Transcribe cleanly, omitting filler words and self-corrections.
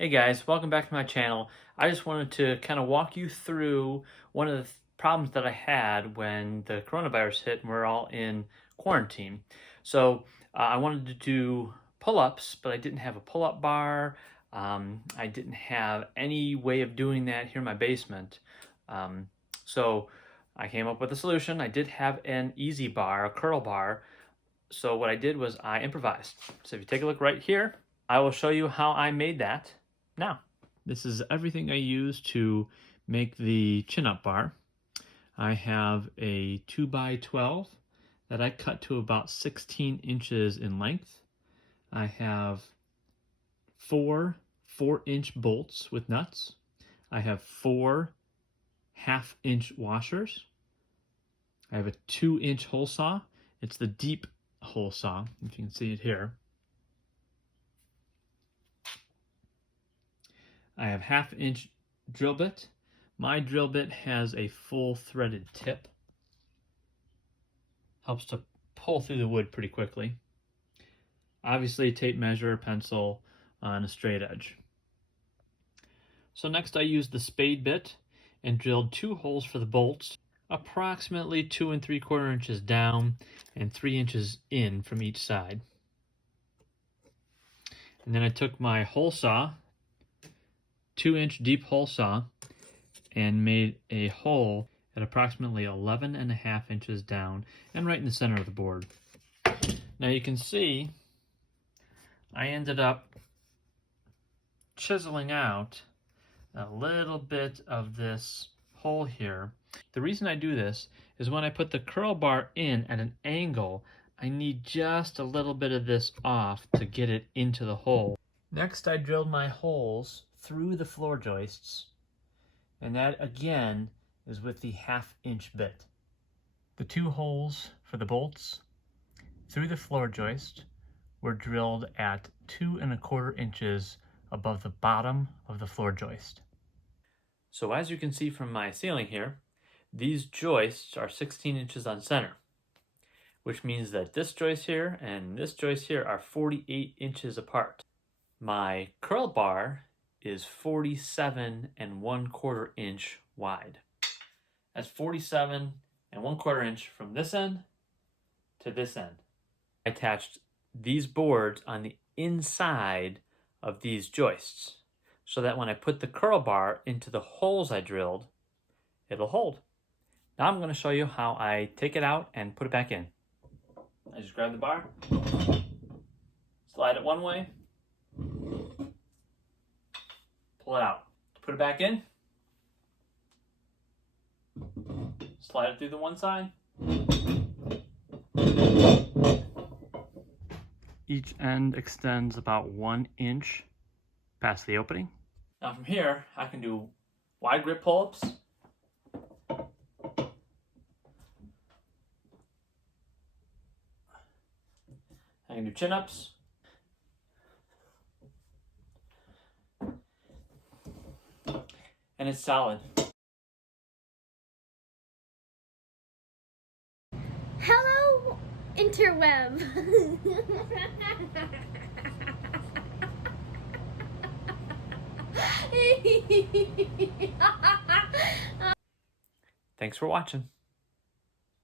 Hey guys, welcome back to my channel. I just wanted to kind of walk you through one of the problems that I had when the coronavirus hit and we're all in quarantine. So I wanted to do pull-ups, but I didn't have a pull-up bar. I didn't have any way of doing that here in my basement. So I came up with a solution. I did have an easy bar, a curl bar. So what I did was I improvised. So if you take a look right here, I will show you how I made that now. This is everything I use to make the chin-up bar. I have a 2x12 that I cut to about 16 inches in length. I have four 4-inch bolts with nuts. I have 4 half-inch washers. I have a 2-inch hole saw. It's the deep hole saw, if you can see it here. I have 1/2-inch drill bit. My drill bit has a full threaded tip. Helps to pull through the wood pretty quickly. Obviously, tape measure, pencil on a straight edge. So next I used the spade bit and drilled 2 holes for the bolts, approximately 2 3/4 inches down and 3 inches in from each side. And then I took my hole saw, 2-inch deep hole saw, and made a hole at approximately 11.5 inches down and right in the center of the board. Now you can see I ended up chiseling out a little bit of this hole here. The reason I do this is when I put the curl bar in at an angle, I need just a little bit of this off to get it into the hole. Next I drilled my holes through the floor joists, and that again is with the 1/2-inch bit. The 2 holes for the bolts through the floor joist were drilled at 2 1/4 inches above the bottom of the floor joist. So as you can see from my ceiling here, these joists are 16 inches on center, which means that this joist here and this joist here are 48 inches apart. My curl bar is 47 1/4 inch wide. That's 47 1/4 inch from this end to this end. I attached these boards on the inside of these joists so that when I put the curl bar into the holes I drilled, it'll hold. Now I'm going to show you how I take it out and put it back in. I just grab the bar, slide it one way, pull it out. To put it back in, slide it through the one side. Each end extends about 1 inch past the opening. Now from here, I can do wide grip pull-ups, I can do chin-ups, and it's solid. Hello, interweb. Thanks for watching.